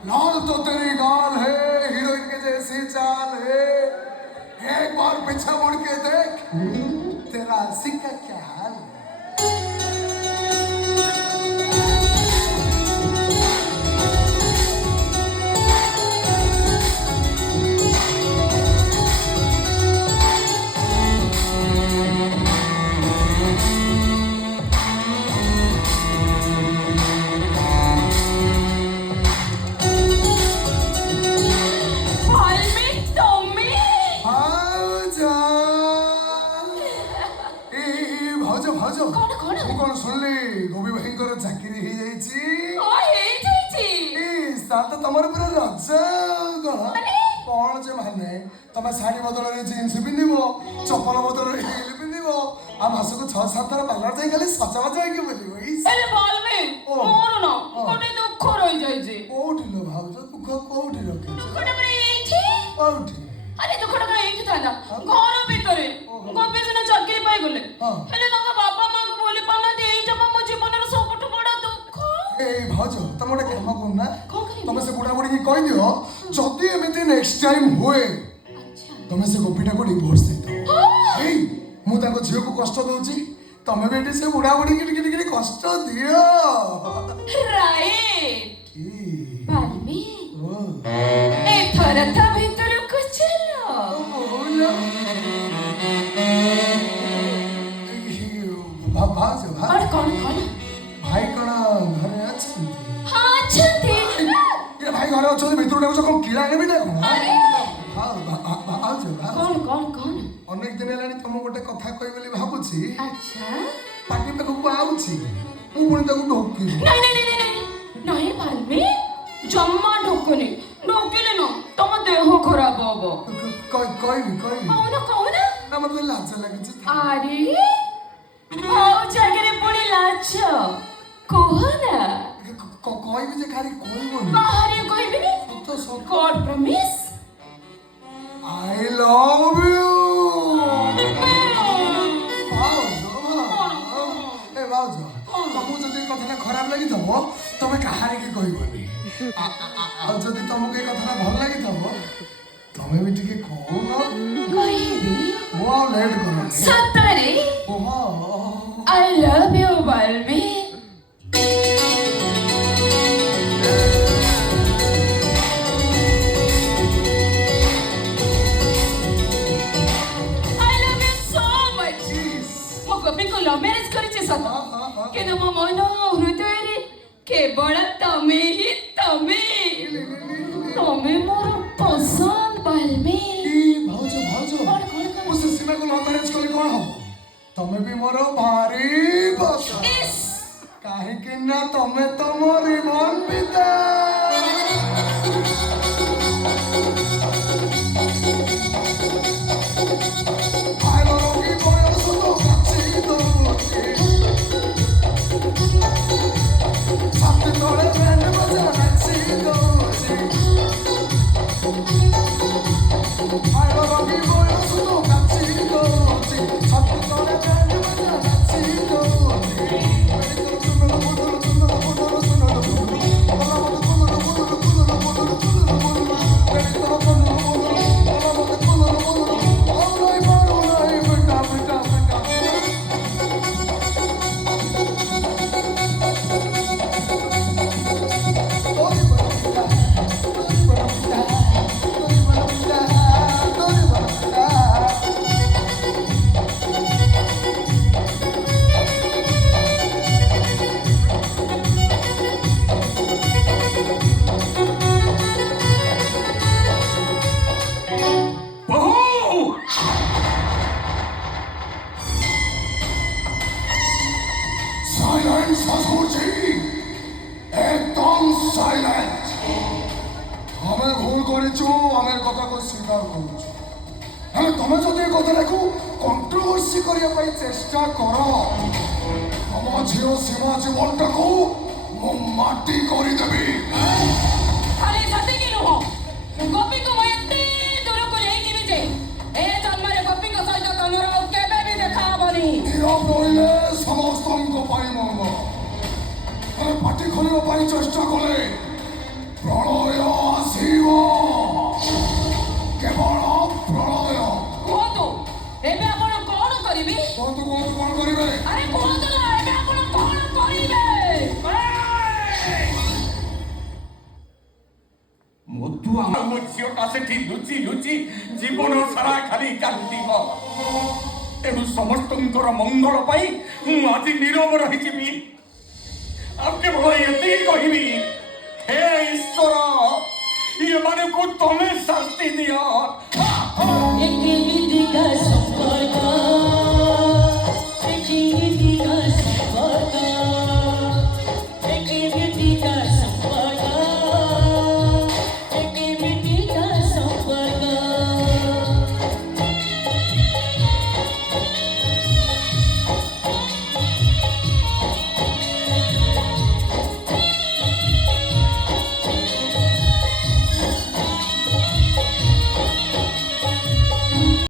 लाल तो तेरी गाल है, हीरोइन के जैसी चाल है, एक बार पीछे मुड़ के देख, तेरा आशिक का क्या हाल है। ଚାକିରି ହେଇଯାଇଛି ତ ତମର ପୁରା ରଜ କଣ ଯେ ମାନେ ତମେ ଶାଢୀ ବଦଳରେ ଜିନ୍ସ ପିନ୍ଧିବ, ଚପଲ ବଦଳରେ ହିଲ୍ ପିନ୍ଧିବ, ଆଉ ମାସକୁ 6-7 ଥର ପାର୍ଲର ଯାଇ ଖାଲି ସଜବାଜ ହେଇକି ବୁଲିବ। କୋଉଠି ଲୋ ଭାଉଜ, ଦୁଃଖ କୋଉଠି ରଖିଛ? କୋଉଠି? ଆରେ ଦୁଃଖଟା କଣ ଏଇଠି ଥାନ୍ତା, ଘର ଭିତରେ। ଗୋପୀ ସିନା ଚାକିରି ପାଇଗଲେ, ହେଲେ ତାଙ୍କ ବାପା ମାଙ୍କୁ ଭୁଲି ପାରୁନାହାନ୍ତି। ଏଇଟା ମୋ ଜୀବନର ସବୁଠୁ ବଡ ଦୁଃଖ। ଏଇ ଭାଉଜ ତମେ ଗୋଟେ କାମ କରୁନା, ତମେ ସେ ବୁଢା ବୁଢୀକି କହିଦିଅ ଯଦି ଏମିତି ନେକ୍ସଟ ଟାଇମ ହୁଏ ତମେ ସେ ଗୋପୀଟାକୁ ଡିଭୋର୍ସ ଦେଇଦିଅ। ଏଇ ମୁଁ ତାଙ୍କ ଝିଅକୁ କଷ୍ଟ ଦଉଛି, ତମେ ବି ଏଠି ସେ ବୁଢା ବୁଢୀକି ଟିକେ ଟିକେ କଷ୍ଟ ଦିଅ। ରାଇଟ୍ ବାଲ୍ମୀ, ଏଥର ତା ଭିତରକୁ ଚାଲ। ଭାଉଜ କଣ କଣ କଣ ଭାଇ କଣ ଘରେ ଅଛନ୍ତି? ହଁ ଅଛନ୍ତି। ଭାଇ ଘରେ ଅଛନ୍ତି, ଭିତରୁ ଡାକୁଛ କଣ କିଳା ନେବି ନା କଣ? କଣ କଣ କଣ? ଅନେକ ଦିନ ହେଲାଣି ତମକୁ ଗୋଟେ କଥା କହିବି ବୋଲି ଭାବୁଛି, ଆଚ୍ଛା ପାଟି ପାଖକୁ ଆଉଛି, ମୁଁ ପୁଣି ତାକୁ ଢୋକିବି। ନାଇଁ ବାଲ୍ମୀ, ଜମା ଢୋକୁନି। ଢୋକିଲେ ନା ତମ ଦେହ ଖରାପ ହବ। କହିବି କହୁନ କହୁନ। ନା ମତେ ଲାଜ ଲାଗୁଛି। ଆରେ ଆଉ ଜାଗାରେ ପୁଣି ଲାଜ, କୁହ ନା। କହିବି ଯେ ଖାଲି କହିବନି। ବାହାରେ କହିବିନି। ଗଡ୍ ପ୍ରମିସ୍। I love you. ଭାଉଜ ତମକୁ ଯଦି କଥାଟା ଖରାପ ଲାଗିଥିବ ତମେ କାହାରିକି କହିବନି, ଆଉ ଯଦି ତମକୁ ଏ କଥାଟା ଭଲ ଲାଗିଥିବ ତମେ ବି ଟିକେ କହୁନ। କହିବି। ମୁଁ ଆଉ ଲେଟ୍ କରୁନି। ସତରେ I love you Balmi. Love marriage କରିଛି ସତ, କିନ୍ତୁ ମୋ ମନ ହୃଦୟରେ କେବଳ ତମେ ହିଁ ତମେ। ତମେ ମୋର ପସନ୍ଦ ବାଲ୍ମୀ। ଭାଉଜ ମୁଁ ସେ ସୀମାକୁ ଲଭ୍ ମ୍ୟାରେଜ କଲି କଣ ହବ? ତମେ ବି ମୋର ଭାରି ପସନ୍ଦ, କାହିଁକି ନା ତମେ ତ ମୋରି ମନ ପିତା। একদম সাইলেন্ট। ଆମେ ଭୁଲ କରିଛୁ, ଆମେ କଥାକୁ ସ୍ୱୀକାର କରୁଛୁ। ହେଲେ ତମେ ଯଦି ଏ କଥାଟାକୁ କଣ୍ଟ୍ରୋଭର୍ସି କରିବା ପାଇଁ ଚେଷ୍ଟା କର, ତମ ଝିଅ ସୀମା ଜୀବନଟାକୁ ମୁଁ ମାଟି କରିଦେବି। ଖାଲି ସେତିକି ନୁହଁ, ଗୋପୀକୁ ମୁଁ ଏତେ ଦୂରକୁ ନେଇଯିବି ଯେ ଏ ଜନ୍ମରେ ଗୋପୀଙ୍କ ସହିତ ତମର ଆଉ କେବେ ବି ଦେଖା ହବନି। নীরব রইলে সমস্তଙ୍କ ପାଇଁ ମଙ୍ଗଳ। ପାଟି ଖୋଲିବା ପାଇଁ ଚେଷ୍ଟା କଲେ ପ୍ରଳୟ କୁହନ୍ତୁ କୁହନ୍ତୁ କ'ଣ କରିବେ? ଆରେ କୁହନ୍ତୁ ନା ଏବେ ଆପଣ କଣ କରିବେ? ମଧୁ ଆମ ଝିଅଟା ସେଠି ଲୁଚି ଲୁଚି ଜୀବନ ସାରା ଖାଲି କାନ୍ଦିବ। ତେଣୁ ସମସ୍ତଙ୍କର ମଙ୍ଗଳ ପାଇଁ ମୁଁ ଆଜି ନୀରବ ରହିଯିବି। ଆଉ କେବଳ ଏତିକି କହିବି, ହେ ଈଶ୍ୱର, ଏମାନଙ୍କୁ ତମେ ଶାସ୍ତି ଦିଅ। ଏଠି